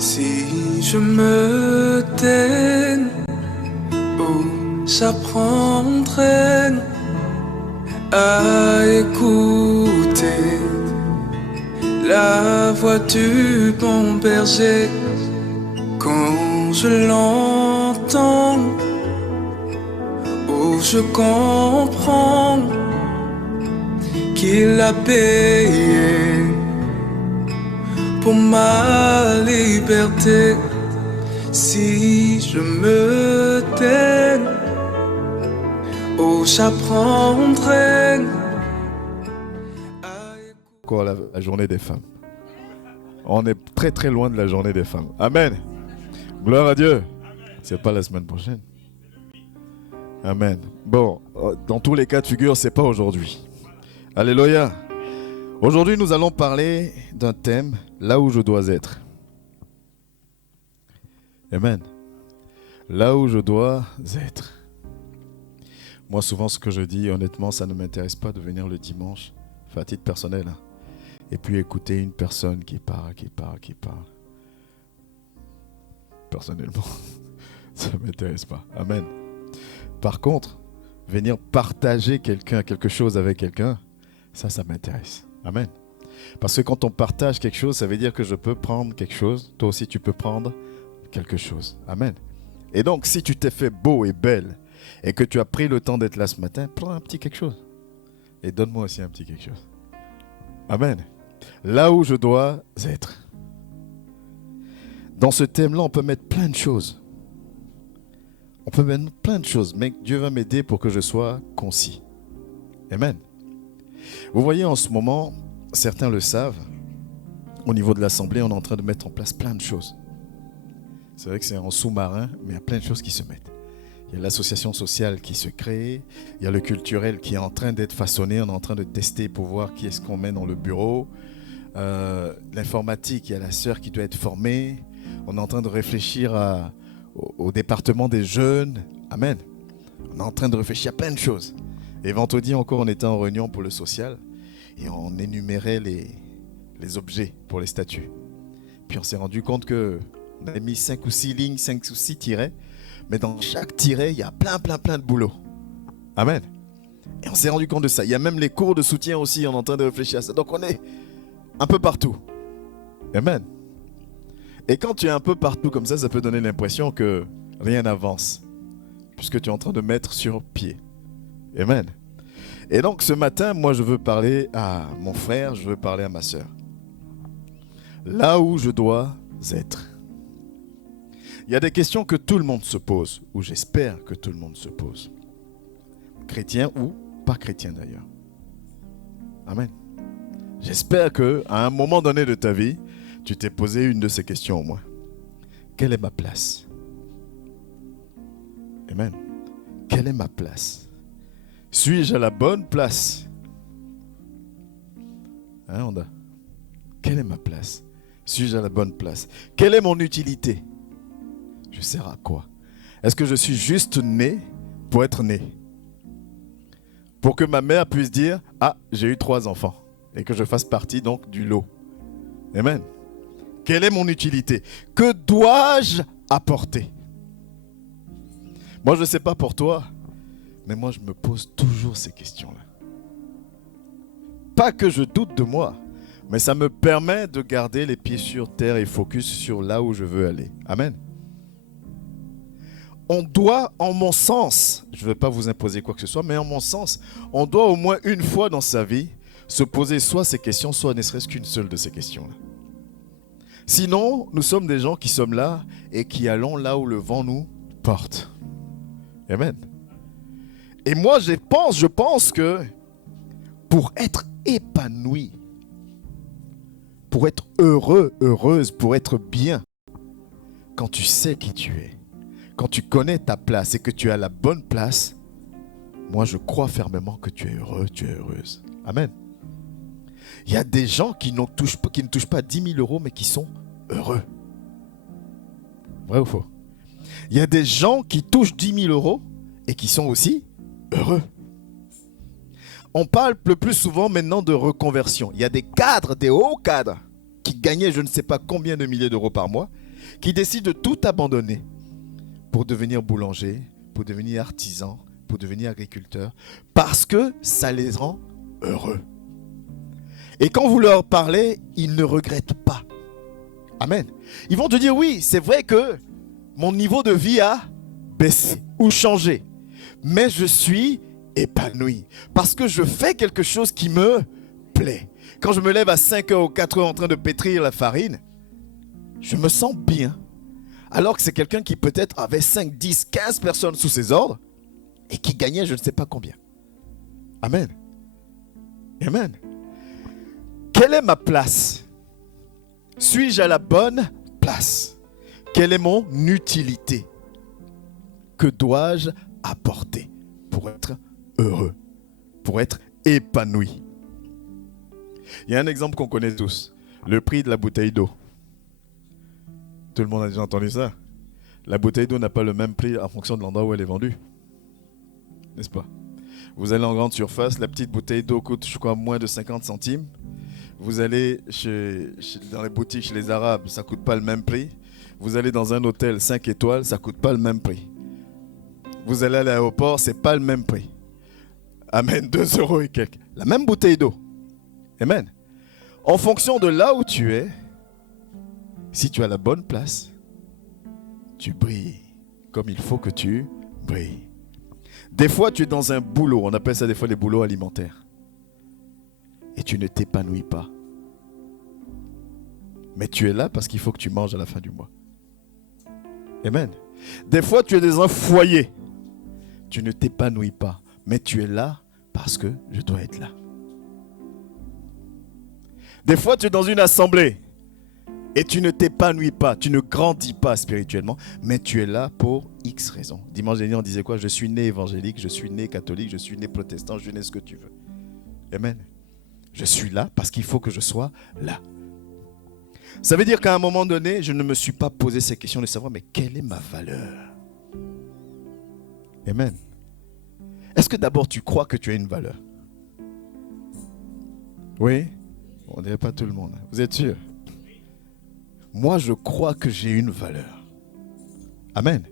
Si je me tais, où j'apprendrai à écouter la voix du bon berger. Quand je l'entends, où je comprends qu'il a payé pour ma liberté. Si je me tais, oh j'apprendrai. Encore la journée des femmes. On est très très loin de la journée des femmes. Amen. Gloire à Dieu. C'est pas la semaine prochaine. Amen. Bon, dans tous les cas de figure, c'est pas aujourd'hui. Alléluia. Aujourd'hui, nous allons parler d'un thème, là où je dois être. Amen. Là où je dois être. Moi, souvent, ce que je dis, honnêtement, ça ne m'intéresse pas de venir le dimanche, enfin, à titre personnel, hein, et puis écouter une personne qui parle. Personnellement, ça ne m'intéresse pas. Amen. Par contre, venir partager quelque chose avec quelqu'un, ça m'intéresse. Amen. Parce que quand on partage quelque chose, ça veut dire que je peux prendre quelque chose. Toi aussi, tu peux prendre quelque chose. Amen. Et donc, si tu t'es fait beau et belle et que tu as pris le temps d'être là ce matin, prends un petit quelque chose. Et donne-moi aussi un petit quelque chose. Amen. Là où je dois être. Dans ce thème-là, on peut mettre plein de choses. On peut mettre plein de choses, mais Dieu va m'aider pour que je sois concis. Amen. Vous voyez, en ce moment, certains le savent, au niveau de l'Assemblée, on est en train de mettre en place plein de choses. C'est vrai que c'est en sous-marin, mais il y a plein de choses qui se mettent. Il y a l'association sociale qui se crée, il y a le culturel qui est en train d'être façonné, on est en train de tester pour voir qui est-ce qu'on met dans le bureau. L'informatique, il y a la sœur qui doit être formée. On est en train de réfléchir au département des jeunes. Amen. On est en train de réfléchir à plein de choses. Et vendredi encore, on était en réunion pour le social et on énumérait les objets pour les statuts. Puis on s'est rendu compte qu'on avait mis 5 ou 6 lignes, 5 ou 6 tirets, mais dans chaque tiret, il y a plein de boulot. Amen. Et on s'est rendu compte de ça. Il y a même les cours de soutien aussi, on est en train de réfléchir à ça. Donc on est un peu partout. Amen. Et quand tu es un peu partout comme ça peut donner l'impression que rien n'avance, puisque tu es en train de mettre sur pied. Amen. Et donc ce matin, moi je veux parler à mon frère, je veux parler à ma sœur. Là où je dois être. Il y a des questions que tout le monde se pose, ou j'espère que tout le monde se pose. Chrétien ou pas chrétien d'ailleurs. Amen. J'espère qu'à un moment donné de ta vie, tu t'es posé une de ces questions au moins. Quelle est ma place? Amen. Quelle est ma place? Suis-je à la bonne place? Quelle est ma place? Suis-je à la bonne place? Quelle est mon utilité? Je sers à quoi? Est-ce que je suis juste né pour être né? Pour que ma mère puisse dire, ah, j'ai eu 3 enfants. Et que je fasse partie donc du lot. Amen. Quelle est mon utilité? Que dois-je apporter? Moi, je ne sais pas pour toi, mais moi, je me pose toujours ces questions-là. Pas que je doute de moi, mais ça me permet de garder les pieds sur terre et focus sur là où je veux aller. Amen. On doit, en mon sens, je ne veux pas vous imposer quoi que ce soit, mais en mon sens, on doit au moins une fois dans sa vie se poser soit ces questions, soit ne serait-ce qu'une seule de ces questions-là. Sinon, nous sommes des gens qui sommes là et qui allons là où le vent nous porte. Amen. Et moi, je pense que pour être épanoui, pour être heureux, heureuse, pour être bien, quand tu sais qui tu es, quand tu connais ta place et que tu es à la bonne place, moi, je crois fermement que tu es heureux, tu es heureuse. Amen. Il y a des gens qui ne touchent pas 10 000 euros, mais qui sont heureux. Vrai ou faux? Il y a des gens qui touchent 10 000 euros et qui sont aussi heureux. On parle le plus souvent maintenant de reconversion. Il y a des cadres, des hauts cadres, qui gagnaient je ne sais pas combien de milliers d'euros par mois qui décident de tout abandonner pour devenir boulanger, pour devenir artisan, pour devenir agriculteur, parce que ça les rend heureux. Et quand vous leur parlez, ils ne regrettent pas. Amen. Ils vont te dire, oui, c'est vrai que mon niveau de vie a baissé ou changé, mais je suis épanoui parce que je fais quelque chose qui me plaît. Quand je me lève à 5h ou 4h en train de pétrir la farine, je me sens bien. Alors que c'est quelqu'un qui peut-être avait 5, 10, 15 personnes sous ses ordres et qui gagnait je ne sais pas combien. Amen. Amen. Quelle est ma place? Suis-je à la bonne place? Quelle est mon utilité? Que dois-je apporter pour être heureux, pour être épanoui? Il y a un exemple qu'on connaît tous, le prix de la bouteille d'eau. Tout le monde a déjà entendu ça. La bouteille d'eau n'a pas le même prix en fonction de l'endroit où elle est vendue. N'est-ce pas? Vous allez en grande surface, la petite bouteille d'eau coûte, je crois, moins de 50 centimes. Vous allez dans les boutiques chez les Arabes, ça ne coûte pas le même prix. Vous allez dans un hôtel 5 étoiles, ça ne coûte pas le même prix. Vous allez à l'aéroport, ce n'est pas le même prix. Amen, 2 € et quelques. La même bouteille d'eau. Amen. En fonction de là où tu es, si tu as la bonne place, tu brilles comme il faut que tu brilles. Des fois, tu es dans un boulot, on appelle ça des fois les boulots alimentaires. Et tu ne t'épanouis pas. Mais tu es là parce qu'il faut que tu manges à la fin du mois. Amen. Des fois, tu es dans un foyer. Tu ne t'épanouis pas. Mais tu es là parce que je dois être là. Des fois, tu es dans une assemblée. Et tu ne t'épanouis pas. Tu ne grandis pas spirituellement. Mais tu es là pour X raisons. Dimanche dernier, on disait quoi? Je suis né évangélique, je suis né catholique, je suis né protestant, je suis né ce que tu veux. Amen. Je suis là parce qu'il faut que je sois là. Ça veut dire qu'à un moment donné, je ne me suis pas posé ces questions de savoir, mais quelle est ma valeur? Amen. Est-ce que d'abord tu crois que tu as une valeur? Oui? On ne dirait pas tout le monde. Vous êtes sûr? Moi, je crois que j'ai une valeur. Amen.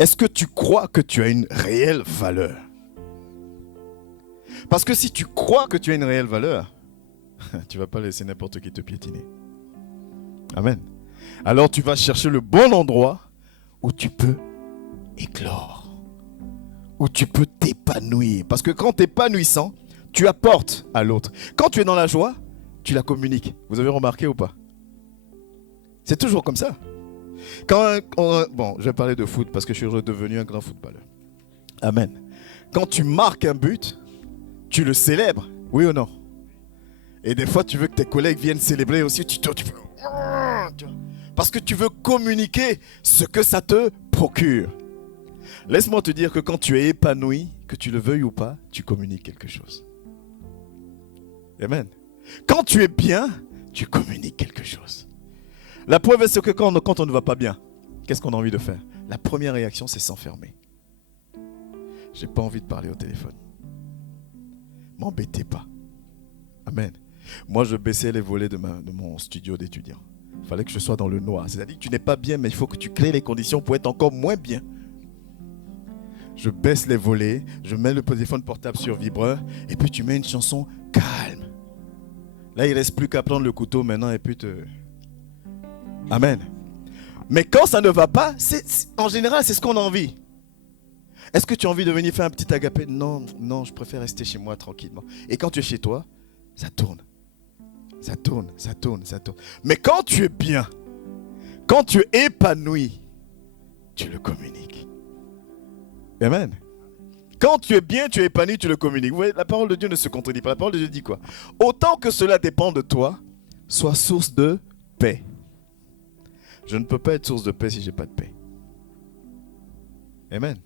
Est-ce que tu crois que tu as une réelle valeur? Parce que si tu crois que tu as une réelle valeur, tu ne vas pas laisser n'importe qui te piétiner. Amen. Alors tu vas chercher le bon endroit où tu peux éclore, où tu peux t'épanouir. Parce que quand tu es épanouissant, tu apportes à l'autre. Quand tu es dans la joie, tu la communiques. Vous avez remarqué ou pas? C'est toujours comme ça. Bon, je vais parler de foot parce que je suis redevenu un grand footballeur. Amen. Quand tu marques un but, tu le célèbres, oui ou non? Et des fois, tu veux que tes collègues viennent célébrer aussi. Tu fais... Parce que tu veux communiquer ce que ça te procure. Laisse-moi te dire que quand tu es épanoui, que tu le veuilles ou pas, tu communiques quelque chose. Amen. Quand tu es bien, tu communiques quelque chose. La preuve est que quand on ne va pas bien, qu'est-ce qu'on a envie de faire? La première réaction, c'est s'enfermer. J'ai pas envie de parler au téléphone. M'embêtez pas. Amen. Moi, je baissais les volets de mon studio d'étudiant. Il fallait que je sois dans le noir. C'est-à-dire que tu n'es pas bien, mais il faut que tu crées les conditions pour être encore moins bien. Je baisse les volets, je mets le téléphone portable sur vibreur, et puis tu mets une chanson calme. Là, il ne reste plus qu'à prendre le couteau maintenant et puis te... Amen. Mais quand ça ne va pas, en général, c'est ce qu'on a envie. Est-ce que tu as envie de venir faire un petit agapé? Non, je préfère rester chez moi tranquillement. Et quand tu es chez toi, ça tourne. Ça tourne. Mais quand tu es bien, quand tu es épanoui, tu le communiques. Amen. Quand tu es bien, tu es épanoui, tu le communiques. Vous voyez, la parole de Dieu ne se contredit pas. La parole de Dieu dit quoi? Autant que cela dépend de toi, sois source de paix. Je ne peux pas être source de paix si je n'ai pas de paix. Amen.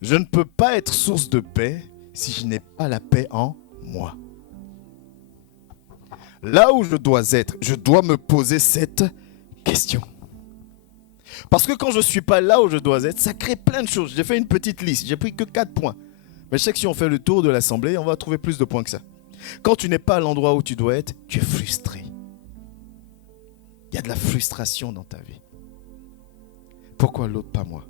Je ne peux pas être source de paix si je n'ai pas la paix en moi. Là où je dois être, je dois me poser cette question. Parce que quand je ne suis pas là où je dois être, ça crée plein de choses. J'ai fait une petite liste, j'ai pris que 4 points. Mais je sais que si on fait le tour de l'assemblée, on va trouver plus de points que ça. Quand tu n'es pas à l'endroit où tu dois être, tu es frustré. Il y a de la frustration dans ta vie. Pourquoi l'autre, pas moi?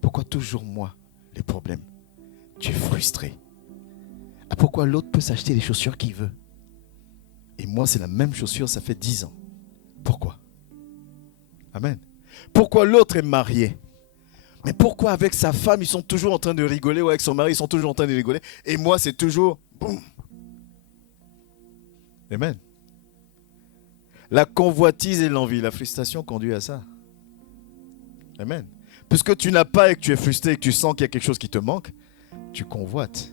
Pourquoi toujours moi, les problèmes? Tu es frustré. Ah, pourquoi l'autre peut s'acheter les chaussures qu'il veut? Et moi, c'est la même chaussure, ça fait 10 ans. Pourquoi? Amen. Pourquoi l'autre est marié? Mais pourquoi avec sa femme, ils sont toujours en train de rigoler, ou avec son mari, ils sont toujours en train de rigoler, et moi, c'est toujours boum. Amen. La convoitise et l'envie, la frustration conduit à ça. Amen. Puisque tu n'as pas et que tu es frustré et que tu sens qu'il y a quelque chose qui te manque, tu convoites.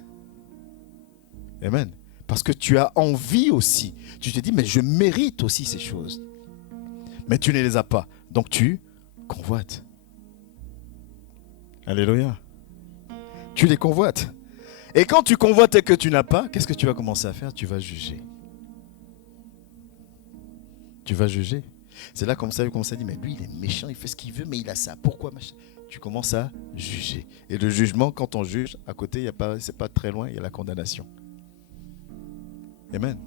Amen. Parce que tu as envie aussi. Tu te dis, mais je mérite aussi ces choses. Mais tu ne les as pas. Donc tu convoites. Alléluia. Tu les convoites. Et quand tu convoites et que tu n'as pas, qu'est-ce que tu vas commencer à faire? Tu vas juger. Tu vas juger. C'est là comme ça, il commence à dire, mais lui il est méchant, il fait ce qu'il veut, mais il a ça. Pourquoi machin? Tu commences à juger. Et le jugement, quand on juge, à côté, c'est pas très loin, il y a la condamnation. Amen.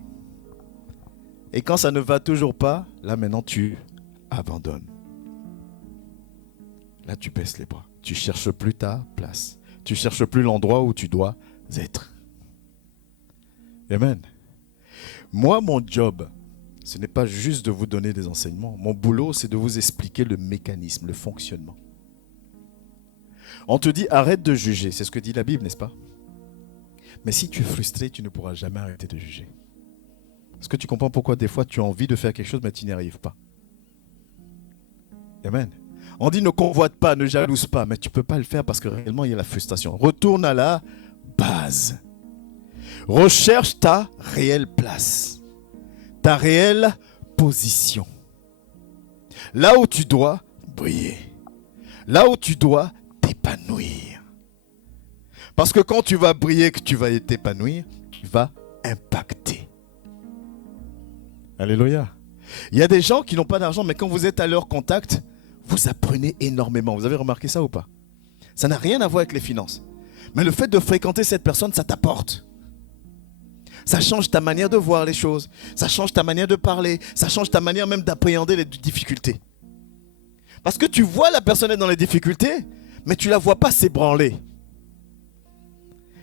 Et quand ça ne va toujours pas, là maintenant tu abandonnes. Là tu baisses les bras. Tu cherches plus ta place. Tu cherches plus l'endroit où tu dois être. Amen. Moi, mon job, ce n'est pas juste de vous donner des enseignements. Mon boulot, c'est de vous expliquer le mécanisme, le fonctionnement. On te dit, arrête de juger. C'est ce que dit la Bible, n'est-ce pas? Mais si tu es frustré, tu ne pourras jamais arrêter de juger. Est-ce que tu comprends pourquoi des fois tu as envie de faire quelque chose, mais tu n'y arrives pas? Amen. On dit ne convoite pas, ne jalouse pas, mais tu ne peux pas le faire parce que réellement il y a la frustration. Retourne à la base. Recherche ta réelle place, ta réelle position. Là où tu dois briller, là où tu dois t'épanouir. Parce que quand tu vas briller, que tu vas t'épanouir, tu vas impacter. Alléluia. Il y a des gens qui n'ont pas d'argent, mais quand vous êtes à leur contact, vous apprenez énormément. Vous avez remarqué ça ou pas? Ça n'a rien à voir avec les finances. Mais le fait de fréquenter cette personne, ça t'apporte. Ça change ta manière de voir les choses. Ça change ta manière de parler. Ça change ta manière même d'appréhender les difficultés. Parce que tu vois la personne être dans les difficultés, mais tu ne la vois pas s'ébranler.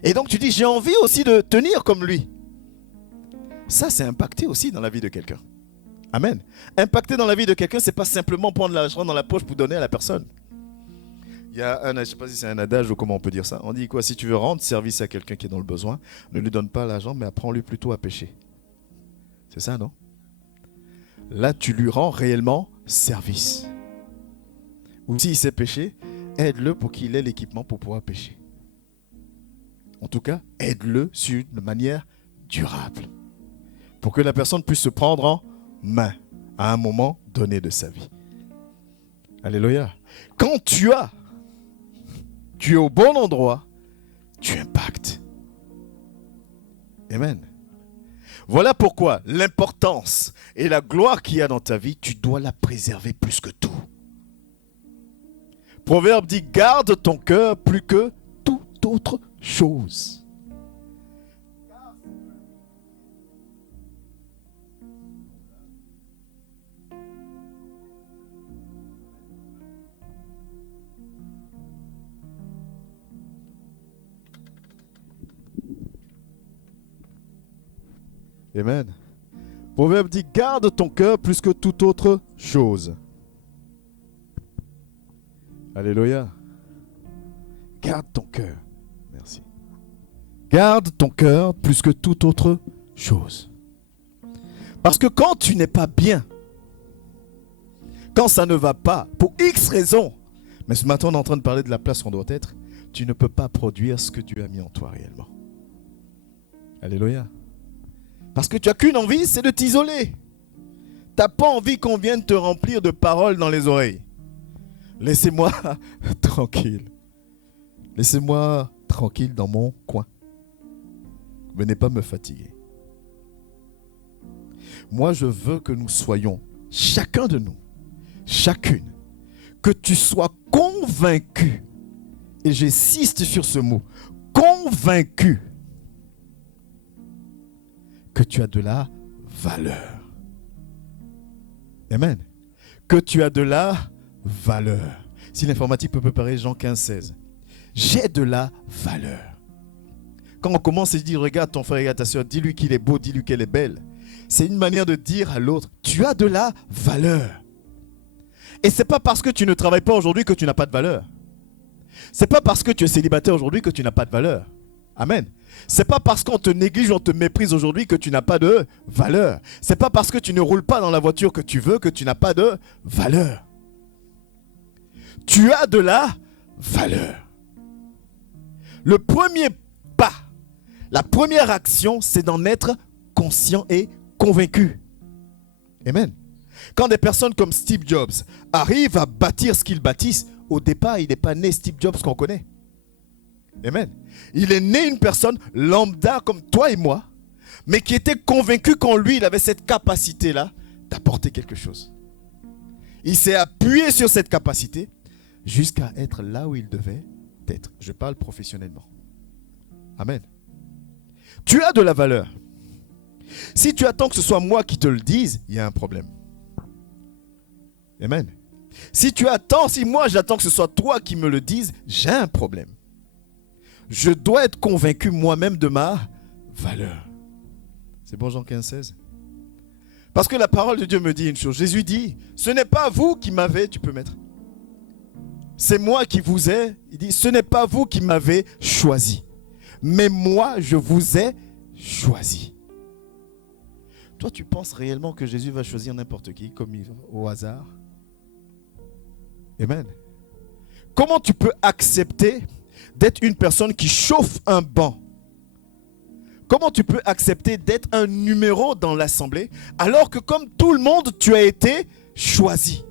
Et donc tu dis, j'ai envie aussi de tenir comme lui. Ça, c'est impacté aussi dans la vie de quelqu'un. Amen. Impacter dans la vie de quelqu'un, ce n'est pas simplement prendre l'argent dans la poche pour donner à la personne. Il y a je ne sais pas si c'est un adage ou comment on peut dire ça. On dit quoi? Si tu veux rendre service à quelqu'un qui est dans le besoin, ne lui donne pas l'argent, mais apprends-lui plutôt à pécher. C'est ça, non? Là, tu lui rends réellement service. Ou s'il sait pêcher, aide-le pour qu'il ait l'équipement pour pouvoir pêcher. En tout cas, aide-le sur une manière durable. Pour que la personne puisse se prendre en main à un moment donné de sa vie. Alléluia. Quand tu es au bon endroit, tu impactes. Amen. Voilà pourquoi l'importance et la gloire qu'il y a dans ta vie, tu dois la préserver plus que tout. Proverbe dit, garde ton cœur plus que toute autre chose. Amen. Proverbe dit, garde ton cœur plus que toute autre chose. Alléluia. Garde ton cœur. Merci. Garde ton cœur plus que toute autre chose. Parce que quand tu n'es pas bien, quand ça ne va pas, pour X raisons, mais ce matin on est en train de parler de la place où on doit être, tu ne peux pas produire ce que Dieu a mis en toi réellement. Alléluia. Parce que tu n'as qu'une envie, c'est de t'isoler. Tu n'as pas envie qu'on vienne te remplir de paroles dans les oreilles. Laissez-moi tranquille. Laissez-moi tranquille dans mon coin. Venez pas me fatiguer. Moi, je veux que nous soyons, chacun de nous, chacune, que tu sois convaincu, et j'insiste sur ce mot, convaincu, que tu as de la valeur. Amen. Que tu as de la valeur. Si l'informatique peut préparer Jean 15, 16. J'ai de la valeur. Quand on commence à se dire, regarde ton frère, regarde ta soeur, dis-lui qu'il est beau, dis-lui qu'elle est belle. C'est une manière de dire à l'autre, tu as de la valeur. Et ce n'est pas parce que tu ne travailles pas aujourd'hui que tu n'as pas de valeur. Ce n'est pas parce que tu es célibataire aujourd'hui que tu n'as pas de valeur. Amen. Ce n'est pas parce qu'on te néglige ou on te méprise aujourd'hui que tu n'as pas de valeur. Ce n'est pas parce que tu ne roules pas dans la voiture que tu veux que tu n'as pas de valeur. Tu as de la valeur. Le premier pas, la première action, c'est d'en être conscient et convaincu. Amen. Quand des personnes comme Steve Jobs arrivent à bâtir ce qu'ils bâtissent, au départ, il n'est pas né Steve Jobs qu'on connaît. Amen. Il est né une personne lambda comme toi et moi, mais qui était convaincu qu'en lui, il avait cette capacité-là d'apporter quelque chose. Il s'est appuyé sur cette capacité jusqu'à être là où il devait être. Je parle professionnellement. Amen. Tu as de la valeur. Si tu attends que ce soit moi qui te le dise, il y a un problème. Amen. Si moi j'attends que ce soit toi qui me le dise, j'ai un problème. Je dois être convaincu moi-même de ma valeur. C'est bon Jean 15, 16? Parce que la parole de Dieu me dit une chose. Jésus dit, ce n'est pas vous qui m'avez, tu peux mettre. C'est moi qui vous ai, il dit, ce n'est pas vous qui m'avez choisi. Mais moi, je vous ai choisi. Toi, tu penses réellement que Jésus va choisir n'importe qui, comme au hasard? Amen. Comment tu peux accepter d'être une personne qui chauffe un banc? Comment tu peux accepter d'être un numéro dans l'assemblée alors que comme tout le monde, tu as été choisi?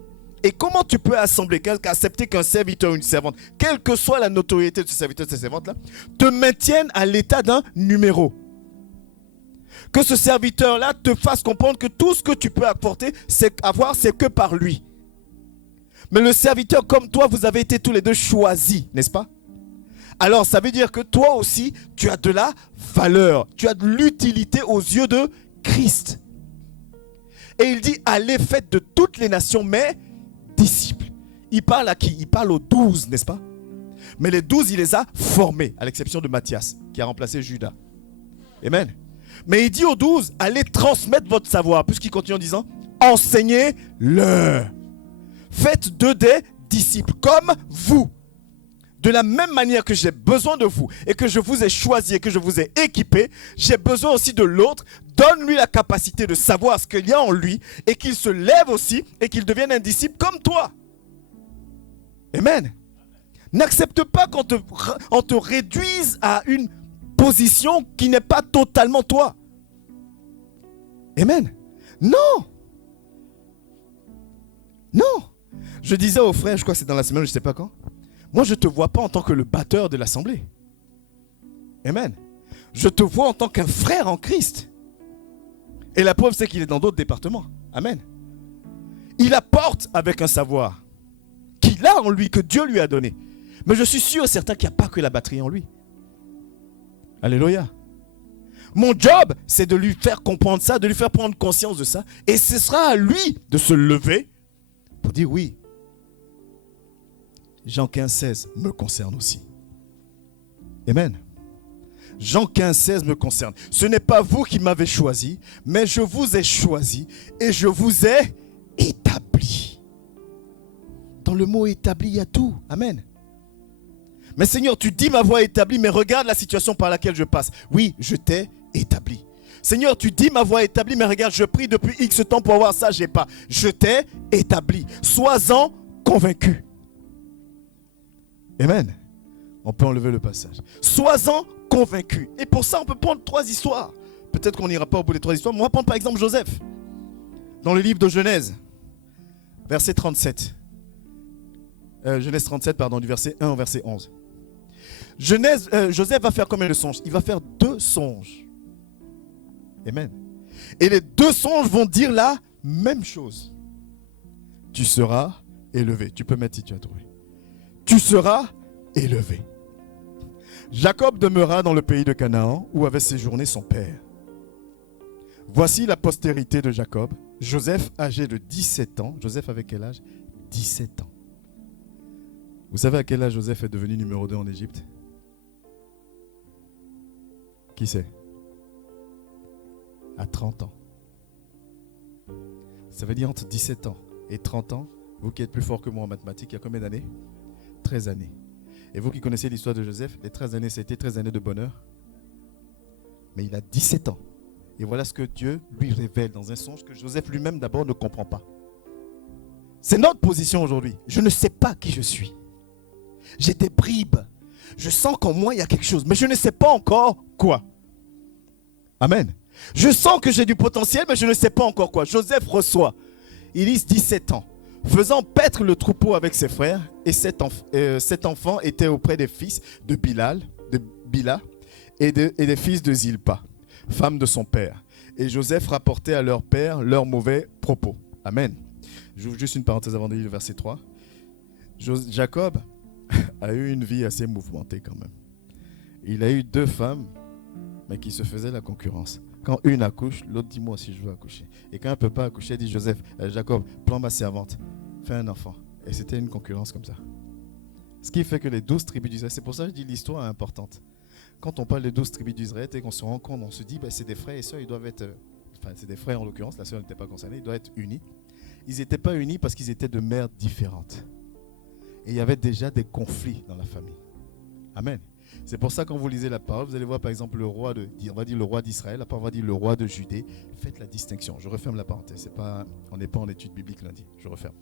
Et comment tu peux accepter qu'un serviteur ou une servante, quelle que soit la notoriété de ce serviteur ou de cette servante-là, te maintienne à l'état d'un numéro? Que ce serviteur-là te fasse comprendre que tout ce que tu peux apporter, c'est que par lui. Mais le serviteur comme toi, vous avez été tous les deux choisis, n'est-ce pas? Alors ça veut dire que toi aussi, tu as de la valeur, tu as de l'utilité aux yeux de Christ. Et il dit, allez, faites de toutes les nations mes disciples. Il parle à qui? Il parle aux 12, n'est-ce pas? Mais les 12, il les a formés, à l'exception de Matthias, qui a remplacé Judas. Amen. Mais il dit aux 12, allez transmettre votre savoir, puisqu'il continue en disant, enseignez-leur. Faites d'eux des disciples, comme vous. De la même manière que j'ai besoin de vous, et que je vous ai choisi, et que je vous ai équipé, j'ai besoin aussi de l'autre. Donne-lui la capacité de savoir ce qu'il y a en lui, et qu'il se lève aussi, et qu'il devienne un disciple comme toi. Amen. N'accepte pas qu'on te réduise à une position qui n'est pas totalement toi. Amen. Non. Non. Je disais aux frères, je crois que c'est dans la semaine, je ne sais pas quand. Moi, je ne te vois pas en tant que le batteur de l'assemblée. Amen. Je te vois en tant qu'un frère en Christ. Et la preuve, c'est qu'il est dans d'autres départements. Amen. Il apporte avec un savoir qu'il a en lui, que Dieu lui a donné. Mais je suis sûr et certain qu'il n'y a pas que la batterie en lui. Alléluia. Mon job, c'est de lui faire comprendre ça, de lui faire prendre conscience de ça. Et ce sera à lui de se lever pour dire oui. Jean 15, 16 me concerne aussi. Amen. Jean 15, 16 me concerne. Ce n'est pas vous qui m'avez choisi, mais je vous ai choisi et je vous ai établi. Dans le mot établi, il y a tout. Amen. Mais Seigneur, tu dis ma voix établie, mais regarde la situation par laquelle je passe. Oui, je t'ai établi. Seigneur, tu dis ma voix établie, mais regarde, je prie depuis X temps pour avoir ça, je n'ai pas. Je t'ai établi. Sois-en convaincu. Amen. On peut enlever le passage. Sois-en convaincu. Et pour ça, on peut prendre 3 histoires. Peut-être qu'on n'ira pas au bout des 3 histoires, mais on va prendre par exemple Joseph. Dans le livre de Genèse, verset 37. Genèse 37, pardon, du verset 1 au verset 11. Joseph va faire combien de songes? Il va faire 2 songes. Amen. Et les 2 songes vont dire la même chose. Tu seras élevé. Tu peux mettre si tu as trouvé. Tu seras élevé. Jacob demeura dans le pays de Canaan où avait séjourné son père. Voici la postérité de Jacob. Joseph, âgé de 17 ans. Joseph avait quel âge? 17 ans. Vous savez à quel âge Joseph est devenu numéro 2 en Égypte? Qui sait? À 30 ans. Ça veut dire entre 17 ans et 30 ans, vous qui êtes plus fort que moi en mathématiques, il y a combien d'années? 13 années. Et vous qui connaissez l'histoire de Joseph, les 13 années, c'était 13 années de bonheur. Mais il a 17 ans. Et voilà ce que Dieu lui révèle dans un songe que Joseph lui-même d'abord ne comprend pas. C'est notre position aujourd'hui. Je ne sais pas qui je suis. J'ai des bribes. Je sens qu'en moi il y a quelque chose, mais je ne sais pas encore quoi. Amen. Je sens que j'ai du potentiel, mais je ne sais pas encore quoi. Joseph reçoit. Il a 17 ans. Faisant paître le troupeau avec ses frères, et cet enfant était auprès des fils de Bila et des fils de Zilpa, femme de son père. Et Joseph rapportait à leur père leurs mauvais propos. Amen. J'ouvre juste une parenthèse avant de lire le verset 3. Jacob a eu une vie assez mouvementée quand même. Il a eu 2 femmes, mais qui se faisaient la concurrence. Quand une accouche, l'autre dit moi aussi je veux accoucher. Et quand elle ne peut pas accoucher, elle dit Jacob, prends ma servante, fais un enfant. Et c'était une concurrence comme ça. Ce qui fait que les 12 tribus d'Israël, c'est pour ça que je dis l'histoire est importante. Quand on parle des 12 tribus d'Israël et qu'on se rend compte, on se dit c'est des frères et sœurs, ils doivent être, c'est des frères en l'occurrence, la sœur n'était pas concernée, ils doivent être unis. Ils n'étaient pas unis parce qu'ils étaient de mères différentes. Et il y avait déjà des conflits dans la famille. Amen. C'est pour ça que quand vous lisez la parole, vous allez voir par exemple le roi d'Israël, après on va dire le roi de Judée. Faites la distinction. Je referme la parenthèse. On n'est pas en étude biblique lundi. Je referme.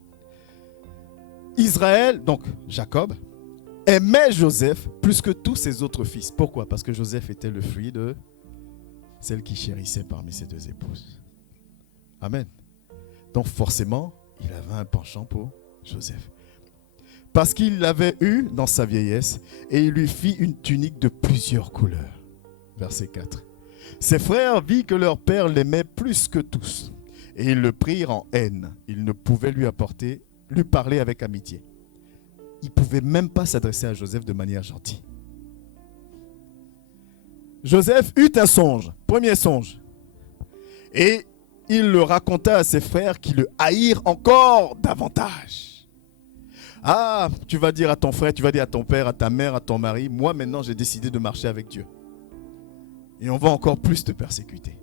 Israël, donc Jacob, aimait Joseph plus que tous ses autres fils. Pourquoi? Parce que Joseph était le fruit de celle qui chérissait parmi ses 2 épouses. Amen. Donc forcément, il avait un penchant pour Joseph. Parce qu'il l'avait eu dans sa vieillesse et il lui fit une tunique de plusieurs couleurs. Verset 4. Ses frères virent que leur père l'aimait plus que tous et ils le prirent en haine. Ils ne pouvaient lui parler avec amitié. Ils ne pouvaient même pas s'adresser à Joseph de manière gentille. Joseph eut un songe, premier songe. Et il le raconta à ses frères qui le haïrent encore davantage. Ah, tu vas dire à ton frère, tu vas dire à ton père, à ta mère, à ton mari, moi maintenant j'ai décidé de marcher avec Dieu. Et on va encore plus te persécuter.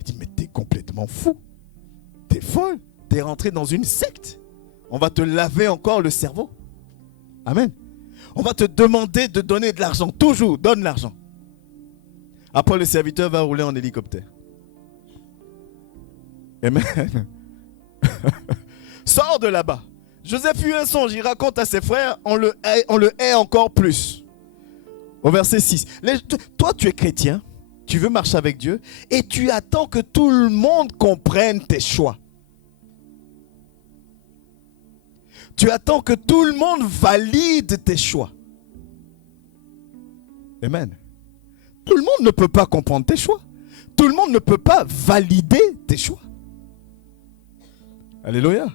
Il dit, mais t'es complètement fou. T'es folle. T'es rentré dans une secte. On va te laver encore le cerveau. Amen. On va te demander de donner de l'argent. Toujours, donne l'argent. Après, le serviteur va rouler en hélicoptère. Amen. Sors de là-bas. Joseph eut un songe, il raconte à ses frères, on le hait encore plus. Au verset 6. Toi, tu es chrétien, tu veux marcher avec Dieu, et tu attends que tout le monde comprenne tes choix. Tu attends que tout le monde valide tes choix. Amen. Tout le monde ne peut pas comprendre tes choix. Tout le monde ne peut pas valider tes choix. Alléluia.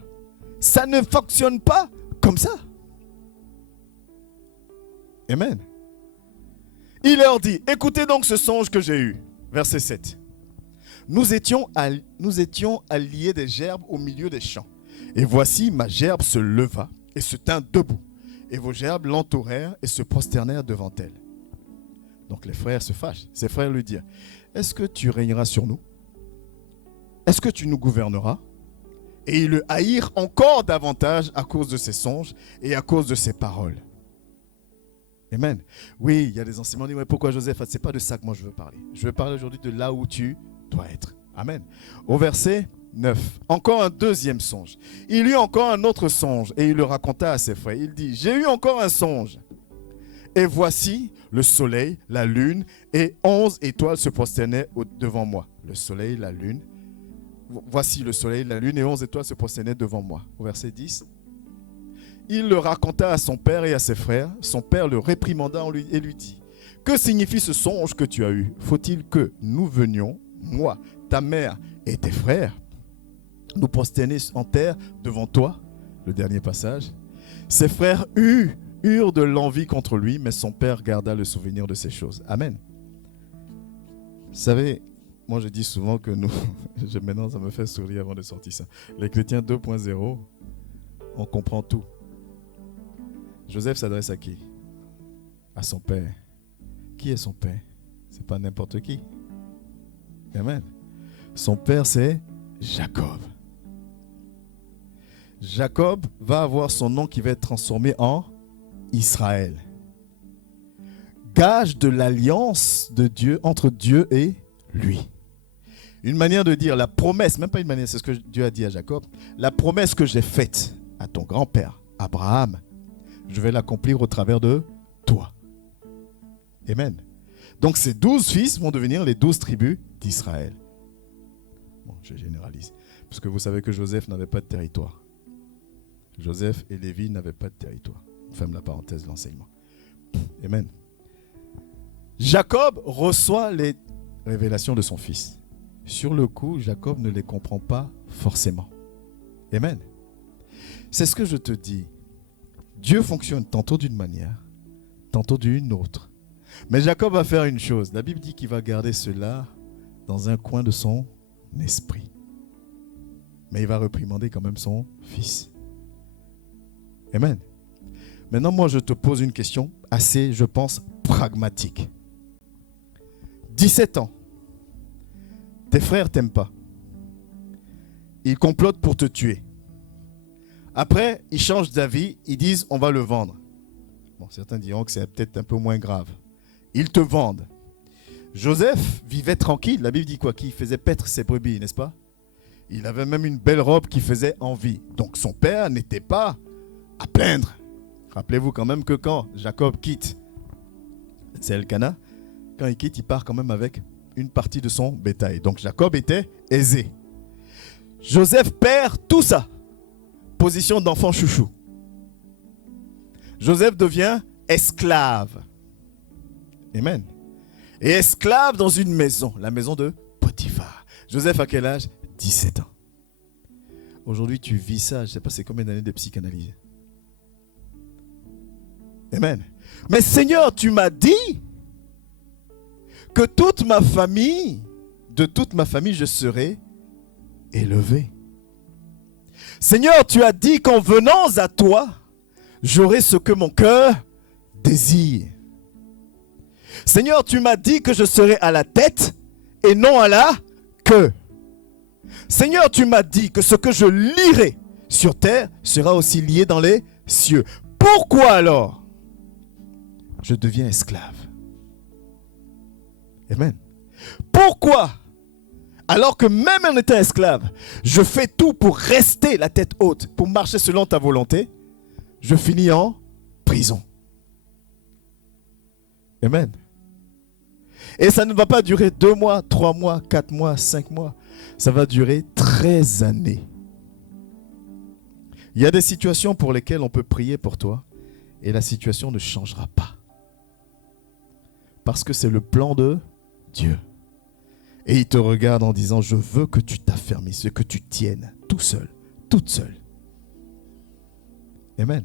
Ça ne fonctionne pas comme ça. Amen. Il leur dit, écoutez donc ce songe que j'ai eu. Verset 7. Nous étions alliés des gerbes au milieu des champs. Et voici, ma gerbe se leva et se tint debout. Et vos gerbes l'entourèrent et se prosternèrent devant elle. Donc les frères se fâchent. Ses frères lui dirent, est-ce que tu régneras sur nous? Est-ce que tu nous gouverneras? Et ils le haïrent encore davantage à cause de ses songes et à cause de ses paroles. Amen. Oui, il y a des enseignements qui disent, pourquoi Joseph? Ce n'est pas de ça que moi je veux parler. Je veux parler aujourd'hui de là où tu dois être. Amen. Au verset 9, encore un deuxième songe. Il eut encore un autre songe et il le raconta à ses frères. Il dit, j'ai eu encore un songe. Et voici le soleil, la lune et 11 étoiles se prosternaient devant moi. Le soleil, la lune. Voici le soleil, la lune et 11 étoiles se prosternaient devant moi. Au verset 10. Il le raconta à son père et à ses frères. Son père le réprimanda et lui dit, que signifie ce songe que tu as eu? Faut-il que nous venions, moi, ta mère et tes frères, nous prosterner en terre devant toi? Le dernier passage. Ses frères eurent de l'envie contre lui, mais son père garda le souvenir de ces choses. Amen. Vous savez, moi je dis souvent que nous, maintenant ça me fait sourire avant de sortir ça. Les chrétiens 2.0, on comprend tout. Joseph s'adresse à qui? À son père. Qui est son père? C'est pas n'importe qui. Amen. Son père, c'est Jacob. Jacob va avoir son nom qui va être transformé en Israël. Gage de l'alliance de Dieu entre Dieu et lui. Une manière de dire la promesse, même pas une manière, c'est ce que Dieu a dit à Jacob. La promesse que j'ai faite à ton grand-père, Abraham, je vais l'accomplir au travers de toi. Amen. Donc ces 12 fils vont devenir les 12 tribus d'Israël. Bon, je généralise. Parce que vous savez que Joseph n'avait pas de territoire. Joseph et Lévi n'avaient pas de territoire. On ferme la parenthèse de l'enseignement. Amen. Jacob reçoit les révélations de son fils. Sur le coup, Jacob ne les comprend pas forcément. Amen. C'est ce que je te dis. Dieu fonctionne tantôt d'une manière, tantôt d'une autre. Mais Jacob va faire une chose. La Bible dit qu'il va garder cela dans un coin de son esprit. Mais il va réprimander quand même son fils. Amen. Maintenant, moi, je te pose une question assez, je pense, pragmatique. 17 ans. Tes frères t'aiment pas. Ils complotent pour te tuer. Après, ils changent d'avis. Ils disent, on va le vendre. Bon, certains diront que c'est peut-être un peu moins grave. Ils te vendent. Joseph vivait tranquille. La Bible dit quoi? Qu'il faisait paître ses brebis, n'est-ce pas? Il avait même une belle robe qui faisait envie. Donc son père n'était pas à plaindre. Rappelez-vous quand même que quand Jacob quitte, c'est Elkana, quand il quitte, il part quand même avec une partie de son bétail. Donc Jacob était aisé. Joseph perd tout ça. Position d'enfant chouchou. Joseph devient esclave. Amen. Et esclave dans une maison, la maison de Potiphar. Joseph à quel âge? 17 ans. Aujourd'hui, tu vis ça, je ne sais pas c'est combien d'années de psychanalyse. Amen. Mais Seigneur, tu m'as dit que de toute ma famille, je serai élevé. Seigneur, tu as dit qu'en venant à toi, j'aurai ce que mon cœur désire. Seigneur, tu m'as dit que je serai à la tête et non à la queue. Seigneur, tu m'as dit que ce que je lierai sur terre sera aussi lié dans les cieux. Pourquoi alors je deviens esclave? Amen. Pourquoi, alors que même en étant esclave, je fais tout pour rester la tête haute, pour marcher selon ta volonté, je finis en prison? Amen. Et ça ne va pas durer 2 mois, 3 mois, 4 mois, 5 mois. Ça va durer 13 années. Il y a des situations pour lesquelles on peut prier pour toi et la situation ne changera pas. Parce que c'est le plan de Dieu. Et il te regarde en disant, je veux que tu t'affermisses, que tu tiennes tout seul, toute seule. Amen.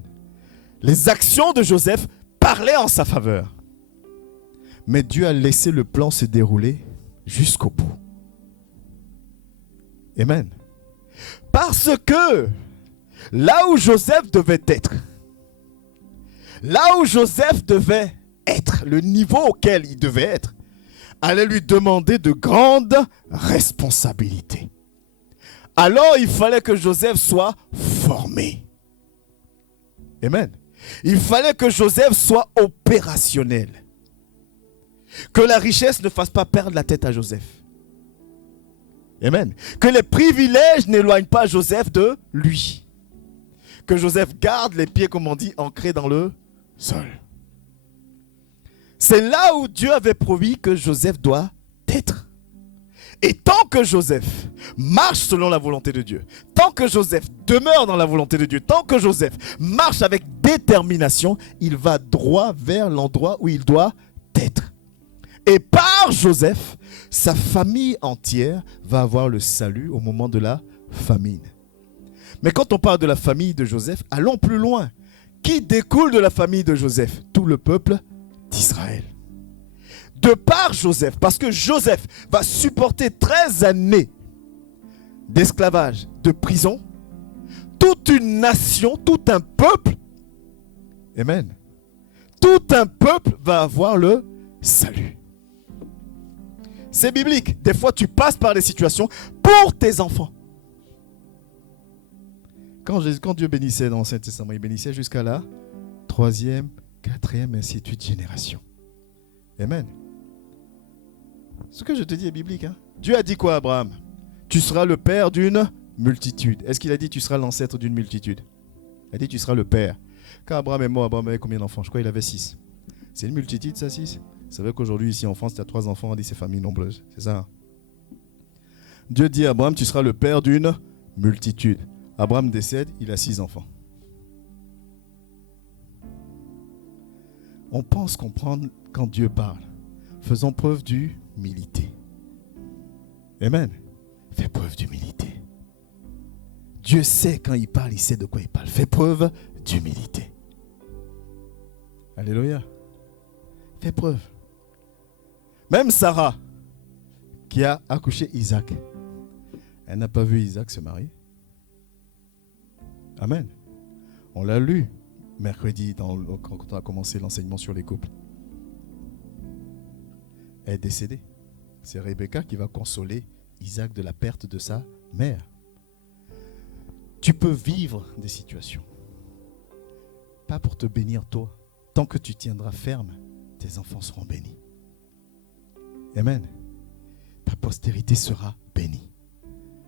Les actions de Joseph parlaient en sa faveur. Mais Dieu a laissé le plan se dérouler jusqu'au bout. Amen. Parce que là où Joseph devait être, le niveau auquel il devait être, allait lui demander de grandes responsabilités. Alors il fallait que Joseph soit formé. Amen. Il fallait que Joseph soit opérationnel. Que la richesse ne fasse pas perdre la tête à Joseph. Amen. Que les privilèges n'éloignent pas Joseph de lui. Que Joseph garde les pieds, comme on dit, ancrés dans le sol. C'est là où Dieu avait promis que Joseph doit être. Et tant que Joseph marche selon la volonté de Dieu, tant que Joseph demeure dans la volonté de Dieu, tant que Joseph marche avec détermination, il va droit vers l'endroit où il doit être. Et par Joseph, sa famille entière va avoir le salut au moment de la famine. Mais quand on parle de la famille de Joseph, allons plus loin. Qui découle de la famille de Joseph? Tout le peuple d'Israël. De par Joseph, parce que Joseph va supporter 13 années d'esclavage, de prison, toute une nation, tout un peuple, Amen. Tout un peuple va avoir le salut. C'est biblique. Des fois, tu passes par des situations pour tes enfants. Quand Dieu bénissait dans l'Ancien Testament, il bénissait jusqu'à la 3e, 4e, ainsi de suite génération. Amen. Ce que je te dis est biblique. Hein? Dieu a dit quoi à Abraham? Tu seras le père d'une multitude. Est-ce qu'il a dit tu seras l'ancêtre d'une multitude? Il a dit tu seras le père. Quand Abraham est mort, Abraham avait combien d'enfants? Je crois qu'il avait 6. C'est une multitude, ça, 6? C'est vrai qu'aujourd'hui, ici en France, tu as 3 enfants, on dit c'est famille nombreuse. C'est ça. Hein? Dieu dit à Abraham, tu seras le père d'une multitude. Abraham décède, il a 6 enfants. On pense comprendre quand Dieu parle. Faisons preuve d'humilité. Amen. Fais preuve d'humilité. Dieu sait quand il parle, il sait de quoi il parle. Fais preuve d'humilité. Alléluia. Fais preuve. Même Sarah, qui a accouché Isaac, elle n'a pas vu Isaac se marier. Amen. On l'a lu mercredi quand on a commencé l'enseignement sur les couples. Elle est décédée. C'est Rebecca qui va consoler Isaac de la perte de sa mère. Tu peux vivre des situations. Pas pour te bénir toi. Tant que tu tiendras ferme, tes enfants seront bénis. Amen. Ta postérité sera bénie.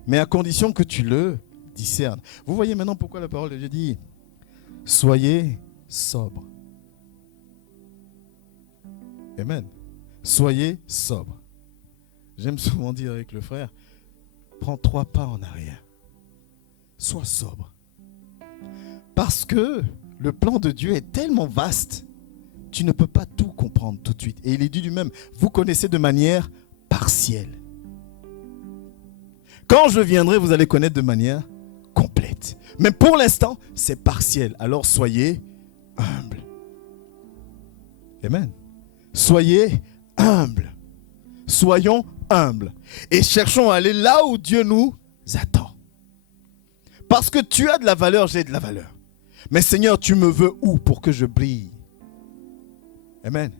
Mais à condition que tu le discernes. Vous voyez maintenant pourquoi la parole de Dieu dit « Soyez sobre ». Amen. Soyez sobre. J'aime souvent dire avec le frère, prends 3 pas en arrière. Sois sobre. Parce que le plan de Dieu est tellement vaste, tu ne peux pas tout comprendre tout de suite. Et il est dit lui-même, vous connaissez de manière partielle. Quand je viendrai, vous allez connaître de manière complète. Mais pour l'instant, c'est partiel. Alors soyez humbles. Amen. Soyez humbles. Soyons humbles. Et cherchons à aller là où Dieu nous attend. Parce que tu as de la valeur, j'ai de la valeur. Mais Seigneur, tu me veux où pour que je brille? Amen.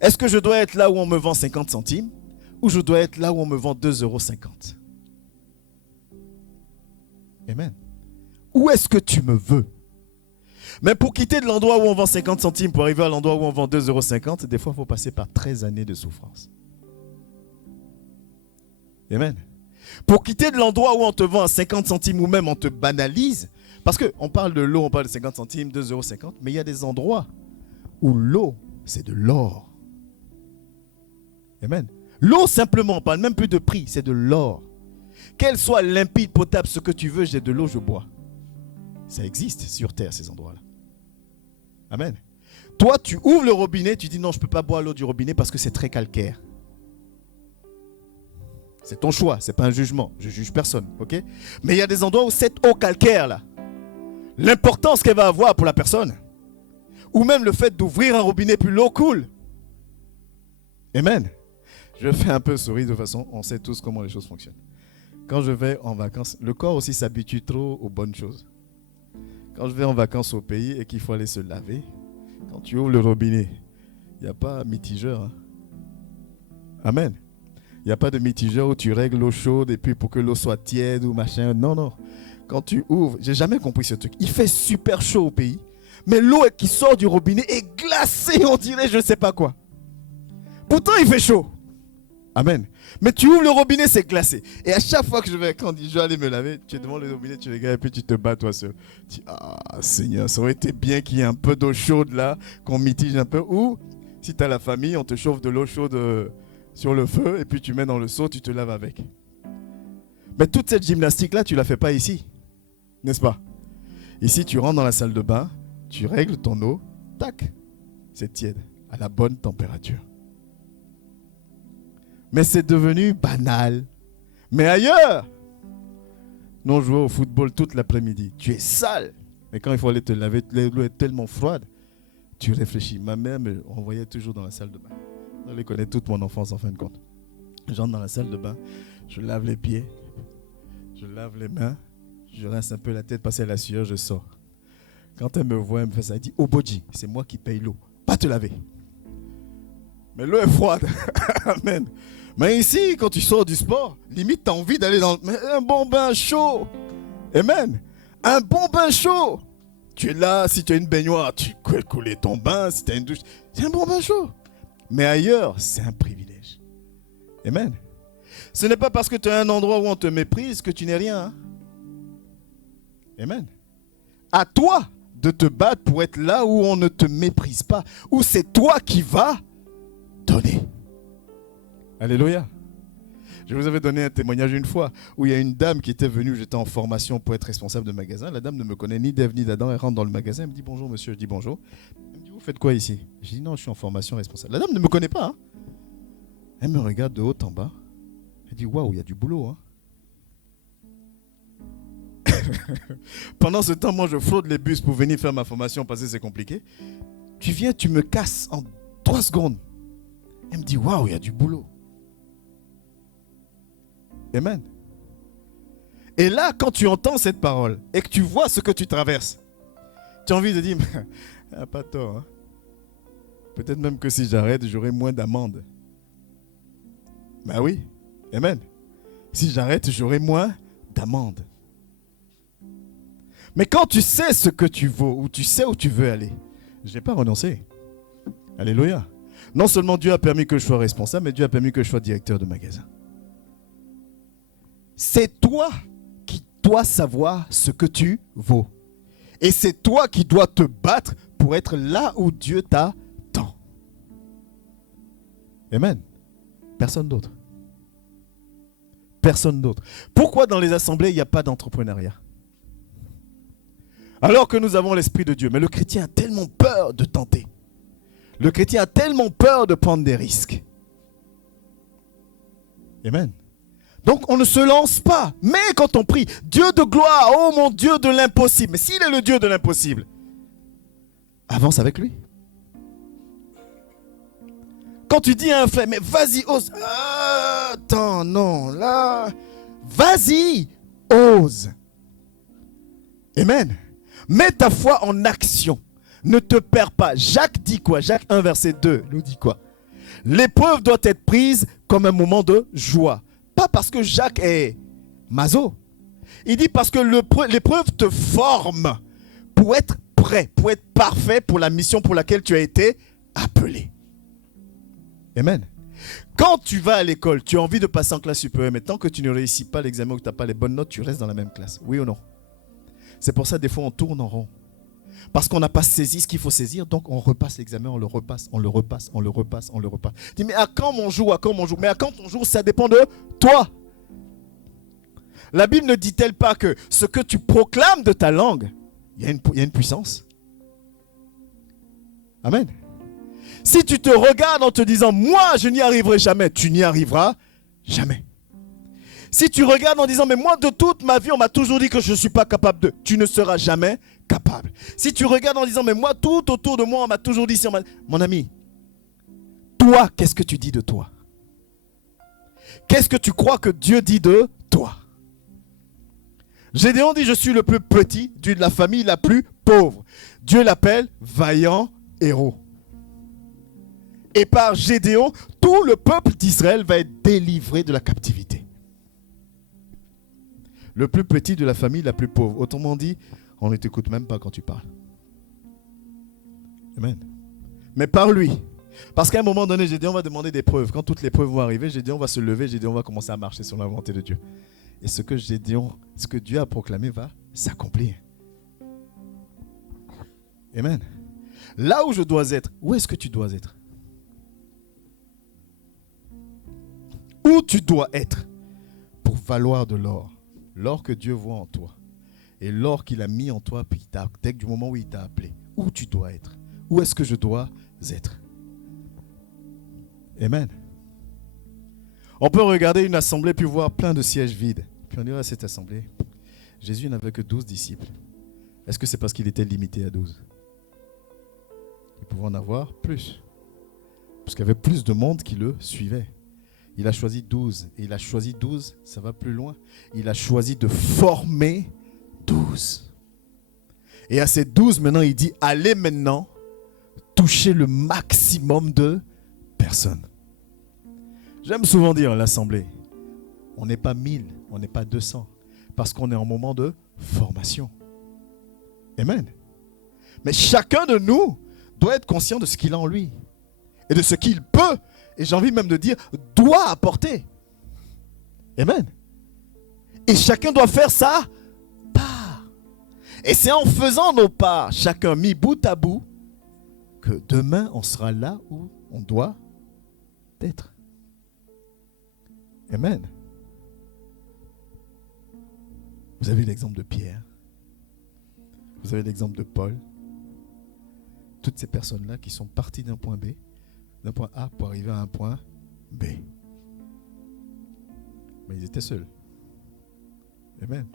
Est-ce que je dois être là où on me vend 50 centimes ou je dois être là où on me vend 2,50 €? Amen. Où est-ce que tu me veux? Mais pour quitter de l'endroit où on vend 50 centimes pour arriver à l'endroit où on vend 2,50 €, des fois, il faut passer par 13 années de souffrance. Amen. Pour quitter de l'endroit où on te vend à 50 centimes ou même on te banalise, parce qu'on parle de l'eau, on parle de 50 centimes, 2,50 €, mais il y a des endroits où l'eau, c'est de l'or. Amen. L'eau, simplement, on ne parle même plus de prix, c'est de l'or. Qu'elle soit limpide, potable, ce que tu veux, j'ai de l'eau, je bois. Ça existe sur terre, ces endroits-là. Amen. Toi, tu ouvres le robinet, tu dis non, je ne peux pas boire l'eau du robinet parce que c'est très calcaire. C'est ton choix, ce n'est pas un jugement. Je ne juge personne, ok? Mais il y a des endroits où cette eau calcaire-là, l'importance qu'elle va avoir pour la personne, ou même le fait d'ouvrir un robinet puis l'eau coule. Amen. Je fais un peu sourire de façon, on sait tous comment les choses fonctionnent. Quand je vais en vacances, le corps aussi s'habitue trop aux bonnes choses. Quand je vais en vacances au pays et qu'il faut aller se laver, quand tu ouvres le robinet, il n'y a pas mitigeur. Hein? Amen. Il n'y a pas de mitigeur où tu règles l'eau chaude et puis pour que l'eau soit tiède ou machin. Non, non. Quand tu ouvres, j'ai jamais compris ce truc. Il fait super chaud au pays, mais l'eau qui sort du robinet est glacée, on dirait je ne sais pas quoi. Pourtant, il fait chaud. Amen. Mais tu ouvres le robinet, c'est glacé. Et à chaque fois que je vais aller me laver, tu es devant le robinet, tu regardes et puis tu te bats toi seul. Tu dis, ah Seigneur, ça aurait été bien qu'il y ait un peu d'eau chaude là, qu'on mitige un peu. Ou si tu as la famille, on te chauffe de l'eau chaude sur le feu et puis tu mets dans le seau, tu te laves avec. Mais toute cette gymnastique là, tu ne la fais pas ici. N'est-ce pas? Ici, tu rentres dans la salle de bain, tu règles ton eau, tac, c'est tiède, à la bonne température. Mais c'est devenu banal. Mais ailleurs, nous on jouait au football toute l'après-midi. Tu es sale. Mais quand il faut aller te laver, l'eau est tellement froide, tu réfléchis. Ma mère me renvoyait toujours dans la salle de bain. Je connais toute mon enfance en fin de compte. J'entre dans la salle de bain, je lave les pieds, je lave les mains, je rince un peu la tête, passer à la sueur, je sors. Quand elle me voit, elle me fait ça. Elle dit, Oboji, c'est moi qui paye l'eau. Pas te laver. Mais l'eau est froide. Amen. Mais ici, quand tu sors du sport, limite, tu as envie d'aller dans un bon bain chaud. Amen. Un bon bain chaud. Tu es là, si tu as une baignoire, tu peux couler ton bain. Si tu as une douche, c'est un bon bain chaud. Mais ailleurs, c'est un privilège. Amen. Ce n'est pas parce que tu as un endroit où on te méprise que tu n'es rien. Hein? Amen. À toi de te battre pour être là où on ne te méprise pas. Où c'est toi qui vas donner. Alléluia. Je vous avais donné un témoignage une fois où il y a une dame qui était venue, j'étais en formation pour être responsable de magasin. La dame ne me connaît ni d'Ève ni d'Adam. Elle rentre dans le magasin, elle me dit bonjour monsieur, je dis bonjour. Elle me dit vous faites quoi ici? Je dis non, je suis en formation responsable. La dame ne me connaît pas. Hein. Elle me regarde de haut en bas. Elle dit waouh, il y a du boulot. Hein. Pendant ce temps, moi je flotte les bus pour venir faire ma formation parce que c'est compliqué. Tu viens, tu me casses en 3 secondes. Elle me dit waouh, il y a du boulot. Amen. Et là, quand tu entends cette parole et que tu vois ce que tu traverses, tu as envie de dire, pas tort. Hein? Peut-être même que si j'arrête, j'aurai moins d'amende. Ben oui. Amen. Si j'arrête, j'aurai moins d'amende. Mais quand tu sais ce que tu vaux, ou tu sais où tu veux aller, je n'ai pas renoncé. Alléluia. Non seulement Dieu a permis que je sois responsable, mais Dieu a permis que je sois directeur de magasin. C'est toi qui dois savoir ce que tu vaux. Et c'est toi qui dois te battre pour être là où Dieu t'attend. Amen. Personne d'autre. Personne d'autre. Pourquoi dans les assemblées, il n'y a pas d'entrepreneuriat? Alors que nous avons l'Esprit de Dieu. Mais le chrétien a tellement peur de tenter. Le chrétien a tellement peur de prendre des risques. Amen. Donc on ne se lance pas. Mais quand on prie, Dieu de gloire, oh mon Dieu de l'impossible. Mais s'il est le Dieu de l'impossible, avance avec lui. Quand tu dis à un frère, mais vas-y, ose. Ah, attends, non, là. Vas-y, ose. Amen. Mets ta foi en action. Ne te perds pas. Jacques dit quoi? Jacques 1, verset 2 nous dit quoi? L'épreuve doit être prise comme un moment de joie. Pas parce que Jacques est maso. Il dit parce que l'épreuve te forme pour être prêt, pour être parfait pour la mission pour laquelle tu as été appelé. Amen. Quand tu vas à l'école, tu as envie de passer en classe supérieure, mais tant que tu ne réussis pas l'examen ou que tu n'as pas les bonnes notes, tu restes dans la même classe. Oui ou non? C'est pour ça des fois on tourne en rond. Parce qu'on n'a pas saisi ce qu'il faut saisir, donc on repasse l'examen, on le repasse, on le repasse, on le repasse, on le repasse. Tu dis, mais à quand mon jour, à quand mon jour? Mais à quand ton jour, ça dépend de toi. La Bible ne dit-elle pas que ce que tu proclames de ta langue, il y a une puissance? Amen. Si tu te regardes en te disant, moi je n'y arriverai jamais, tu n'y arriveras jamais. Si tu regardes en disant, mais moi de toute ma vie, on m'a toujours dit que je ne suis pas capable de, tu ne seras jamais capable. Si tu regardes en disant, mais moi tout autour de moi, on m'a toujours dit, mon ami, toi, qu'est-ce que tu dis de toi? Qu'est-ce que tu crois que Dieu dit de toi? Gédéon dit, je suis le plus petit de la famille la plus pauvre. Dieu l'appelle vaillant héros. Et par Gédéon, tout le peuple d'Israël va être délivré de la captivité. Le plus petit de la famille la plus pauvre. Autrement dit, on ne t'écoute même pas quand tu parles. Amen. Mais par lui. Parce qu'à un moment donné, Gédéon va demander des preuves. Quand toutes les preuves vont arriver, Gédéon va se lever, Gédéon va commencer à marcher sur la volonté de Dieu. Et ce que Dieu a proclamé va s'accomplir. Amen. Là où je dois être, où est-ce que tu dois être? Où tu dois être pour valoir de l'or. L'or que Dieu voit en toi. Et l'or qu'il a mis en toi, puis dès du moment où il t'a appelé. Où tu dois être? Où est-ce que je dois être? Amen. On peut regarder une assemblée puis voir plein de sièges vides. Puis on dirait à cette assemblée, Jésus n'avait que 12 disciples. Est-ce que c'est parce qu'il était limité à 12? Il pouvait en avoir plus. Parce qu'il y avait plus de monde qui le suivait. Il a choisi 12. Et il a choisi 12, ça va plus loin. Il a choisi de former 12. Et à ces 12, maintenant, il dit, allez maintenant toucher le maximum de personnes. J'aime souvent dire à l'assemblée, on n'est pas 1000, on n'est pas 200, parce qu'on est en moment de formation. Amen. Mais chacun de nous doit être conscient de ce qu'il a en lui et de ce qu'il peut, et j'ai envie même de dire, doit apporter. Amen. Et chacun doit faire sa part. Et c'est en faisant nos parts, chacun mis bout à bout, que demain on sera là où on doit être. Amen. Vous avez l'exemple de Pierre. Vous avez l'exemple de Paul. Toutes ces personnes-là qui sont parties d'un point B, d'un point A pour arriver à un point B. Mais ils étaient seuls. Amen.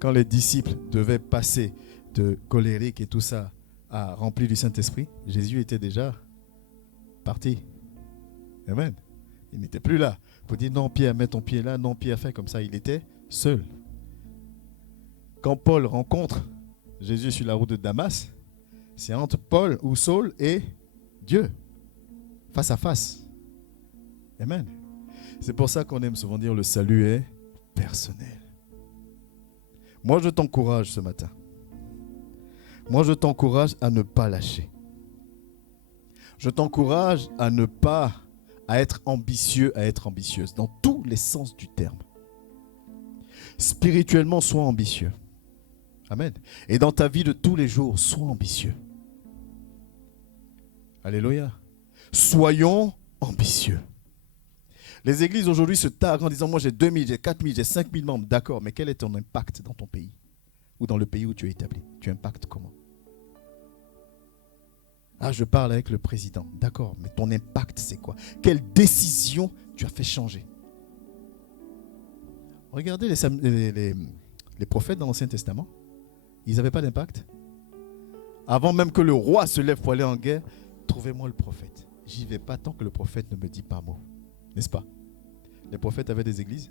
Quand les disciples devaient passer de colérique et tout ça à rempli du Saint-Esprit, Jésus était déjà parti. Amen. Il n'était plus là. Pour dire non, Pierre, mets ton pied là, non, Pierre, fais comme ça. Il était seul. Quand Paul rencontre Jésus sur la route de Damas, c'est entre Paul ou Saul et Dieu, face à face. Amen. C'est pour ça qu'on aime souvent dire le salut est personnel. Moi, je t'encourage ce matin. Moi, je t'encourage à ne pas lâcher. Je t'encourage à ne pas être ambitieux, à être ambitieuse, dans tous les sens du terme. Spirituellement, sois ambitieux. Amen. Et dans ta vie de tous les jours, sois ambitieux. Alléluia. Soyons ambitieux. Les églises aujourd'hui se targuent en disant, moi j'ai 2000, j'ai 4000, j'ai 5000 membres. D'accord, mais quel est ton impact dans ton pays? Ou dans le pays où tu es établi? Tu impactes comment? Ah, je parle avec le président. D'accord, mais ton impact c'est quoi? Quelle décision tu as fait changer? Regardez les prophètes dans l'Ancien Testament. Ils n'avaient pas d'impact. Avant même que le roi se lève pour aller en guerre, trouvez-moi le prophète. J'y vais pas tant que le prophète ne me dit pas mot. N'est-ce pas? Les prophètes avaient des églises.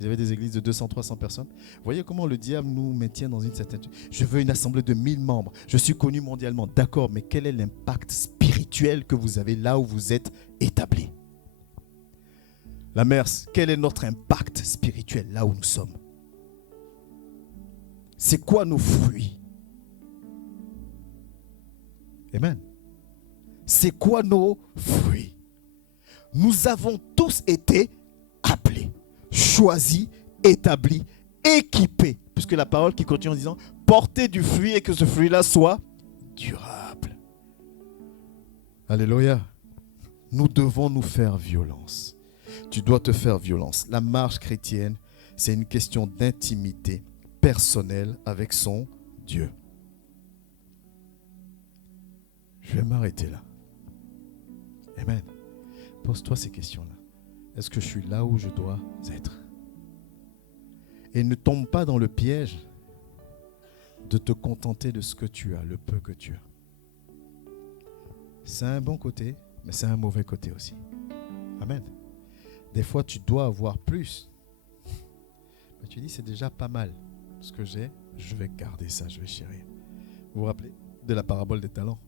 Ils avaient des églises de 200, 300 personnes. Vous voyez comment le diable nous maintient dans une certaine... Je veux une assemblée de 1000 membres. Je suis connu mondialement. D'accord, mais quel est l'impact spirituel que vous avez là où vous êtes établi? La mère, quel est notre impact spirituel là où nous sommes? C'est quoi nos fruits? Amen. C'est quoi nos fruits? Nous avons tous été appelés, choisis, établis, équipés. Puisque la parole qui continue en disant, portez du fruit et que ce fruit-là soit durable. Alléluia. Nous devons nous faire violence. Tu dois te faire violence. La marche chrétienne, c'est une question d'intimité personnelle avec son Dieu. Je vais m'arrêter là. Amen. Pose-toi ces questions-là. Est-ce que je suis là où je dois être? Et ne tombe pas dans le piège de te contenter de ce que tu as, le peu que tu as. C'est un bon côté, mais c'est un mauvais côté aussi. Amen. Des fois, tu dois avoir plus. Mais tu dis, c'est déjà pas mal. Ce que j'ai, je vais garder ça, je vais chérir. Vous vous rappelez de la parabole des talents?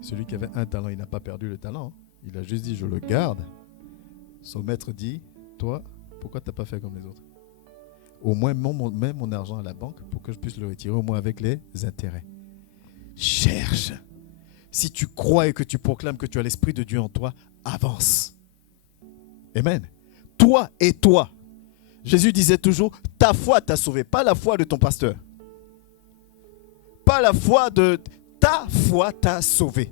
Celui qui avait un talent, il n'a pas perdu le talent. Il a juste dit, je le garde. Son maître dit, toi, pourquoi tu n'as pas fait comme les autres? Au moins, mets mon argent à la banque pour que je puisse le retirer, au moins avec les intérêts. Cherche. Si tu crois et que tu proclames que tu as l'Esprit de Dieu en toi, avance. Amen. Toi et toi. Jésus disait toujours, ta foi t'a sauvé, pas la foi de ton pasteur. Pas la foi de... Ta foi t'a sauvé.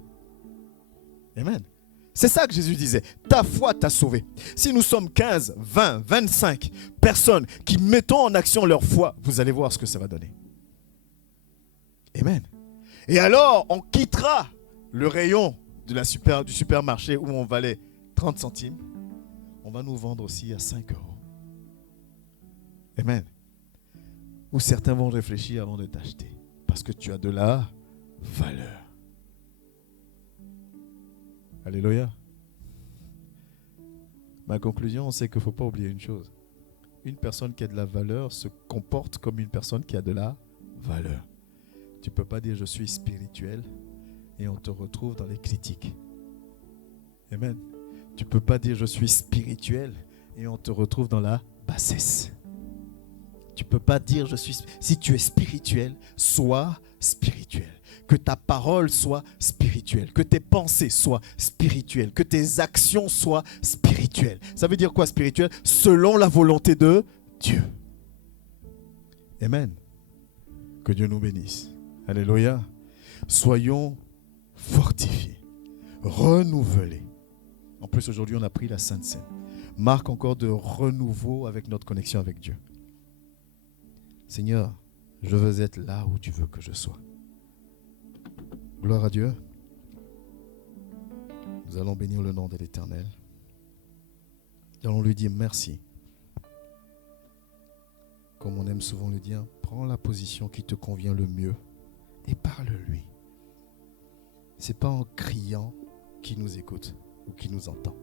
Amen. C'est ça que Jésus disait. Ta foi t'a sauvé. Si nous sommes 15, 20, 25 personnes qui mettons en action leur foi, vous allez voir ce que ça va donner. Amen. Et alors, on quittera le rayon du supermarché où on valait 30 centimes. On va nous vendre aussi à 5 €. Amen. Ou certains vont réfléchir avant de t'acheter. Parce que tu as de la valeur. Alléluia. Ma conclusion, c'est qu'il ne faut pas oublier une chose. Une personne qui a de la valeur se comporte comme une personne qui a de la valeur. Tu ne peux pas dire je suis spirituel et on te retrouve dans les critiques. Amen. Tu ne peux pas dire je suis spirituel et on te retrouve dans la bassesse. Tu ne peux pas dire je suis... Si tu es spirituel, sois spirituel. Que ta parole soit spirituelle, que tes pensées soient spirituelles, que tes actions soient spirituelles. Ça veut dire quoi spirituel? Selon la volonté de Dieu. Amen. Que Dieu nous bénisse. Alléluia. Soyons fortifiés, renouvelés. En plus, aujourd'hui, on a pris la Sainte Seine. Marque encore de renouveau avec notre connexion avec Dieu. Seigneur, je veux être là où tu veux que je sois. Gloire à Dieu. Nous allons bénir le nom de l'Éternel. Nous allons lui dire merci. Comme on aime souvent le dire, prends la position qui te convient le mieux et parle-lui. Ce n'est pas en criant qu'il nous écoute ou qu'il nous entend.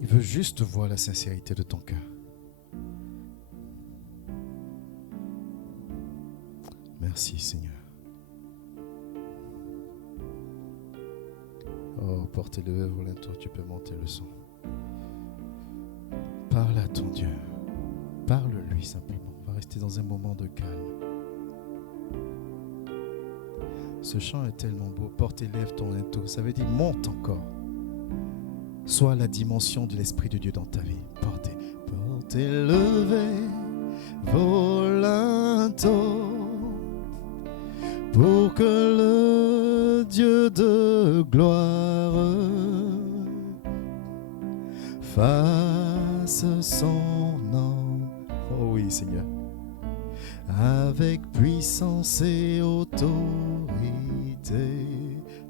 Il veut juste voir la sincérité de ton cœur. Merci Seigneur. Oh, portez-le, Volinto, tu peux monter le son. Parle à ton Dieu. Parle-lui simplement. On va rester dans un moment de calme. Ce chant est tellement beau. Porte et lève ton linteau. Ça veut dire monte encore. Sois la dimension de l'Esprit de Dieu dans ta vie. Portez, levez vos linteaux pour que le Dieu de gloire fasse son nom. Oh oui, Seigneur. Avec puissance et autorité,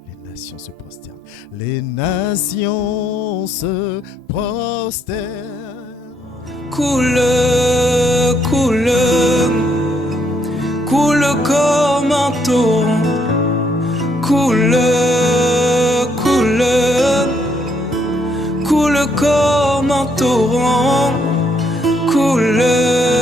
les nations se prosternent. Les nations se prosternent. Coule, coule, coule comme un torrent. Coule, coule, coule comme un torrent. Coule.